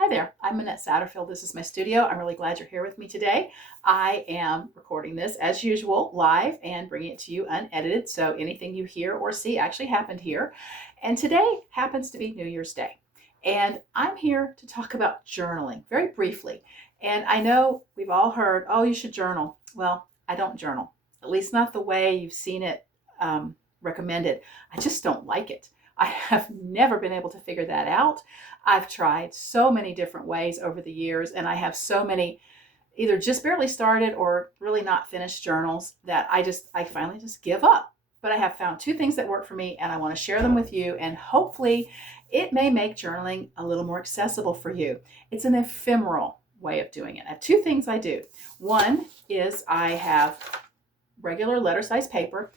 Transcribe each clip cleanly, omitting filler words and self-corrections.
Hi there, I'm Monette Satterfield. This is my studio. I'm really glad you're here with me today. I am recording this as usual live and bringing it to you unedited. So anything you hear or see actually happened here. And today happens to be New Year's Day. And I'm here to talk about journaling very briefly. And I know we've all heard, oh, you should journal. Well, I don't journal, at least not the way you've seen it recommended. I just don't like it. I have never been able to figure that out. I've tried so many different ways over the years, and I have so many either just barely started or really not finished journals that I finally just give up. But I have found two things that work for me, and I want to share them with you, and hopefully it may make journaling a little more accessible for you. It's an ephemeral way of doing it. I have two things I do. One is I have regular letter size paper.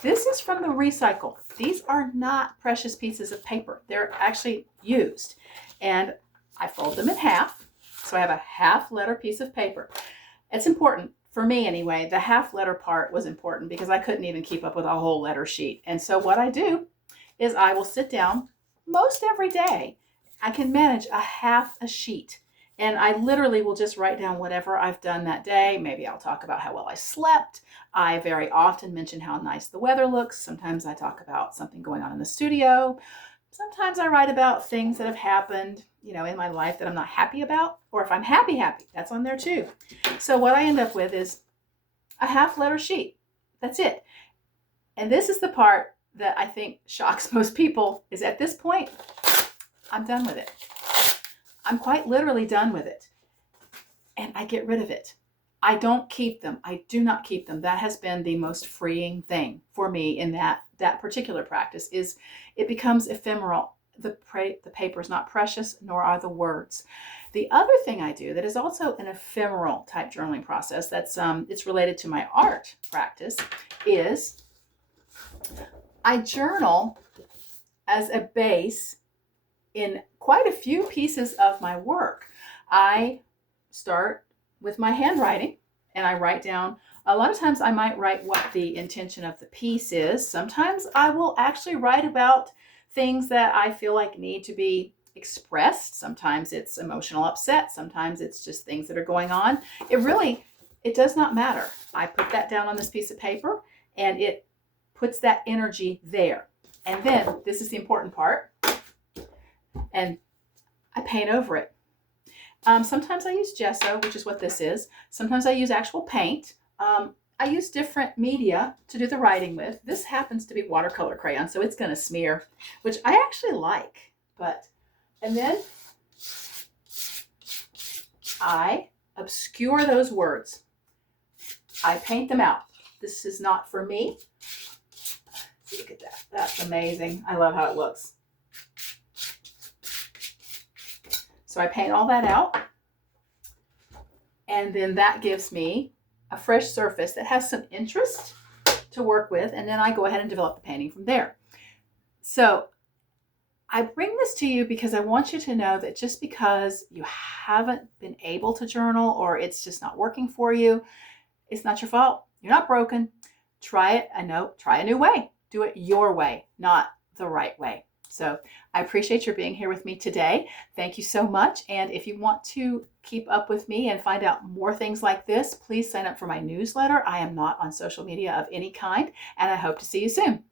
This is from the recycle. These are not precious pieces of paper. They're actually used. And I fold them in half. So I have a half letter piece of paper. It's important for me anyway. The half letter part was important because I couldn't even keep up with a whole letter sheet. And so what I do is I will sit down most every day. I can manage a half a sheet. And I literally will just write down whatever I've done that day. Maybe I'll talk about how well I slept. I very often mention how nice the weather looks. Sometimes I talk about something going on in the studio. Sometimes I write about things that have happened, in my life that I'm not happy about. Or if I'm happy, that's on there too. So what I end up with is a half letter sheet. That's it. And this is the part that I think shocks most people is at this point, I'm done with it. I'm quite literally done with it. And I get rid of it. I don't keep them. I do not keep them. That has been the most freeing thing for me in that particular practice is it becomes ephemeral. The paper is not precious, nor are the words. The other thing I do that is also an ephemeral type journaling process that's it's related to my art practice is I journal as a base in quite a few pieces of my work. I start with my handwriting and I write down, a lot of times I might write what the intention of the piece is. Sometimes I will actually write about things that I feel like need to be expressed. Sometimes it's emotional upset. Sometimes it's just things that are going on. It does not matter. I put that down on this piece of paper and it puts that energy there. And then this is the important part. And I paint over it. Sometimes I use gesso, which is what this is. Sometimes I use actual paint. I use different media to do the writing with. This happens to be watercolor crayon, so it's going to smear, which I actually like. And then I obscure those words. I paint them out. This is not for me. Look at that. That's amazing. I love how it looks. So I paint all that out, and then that gives me a fresh surface that has some interest to work with, and then I go ahead and develop the painting from there. So I bring this to you because I want you to know that just because you haven't been able to journal or it's just not working for you, it's not your fault. You're not broken. Try it. Try a new way. Do it your way, not the right way. So I appreciate your being here with me today. Thank you so much. And if you want to keep up with me and find out more things like this, please sign up for my newsletter. I am not on social media of any kind, and I hope to see you soon.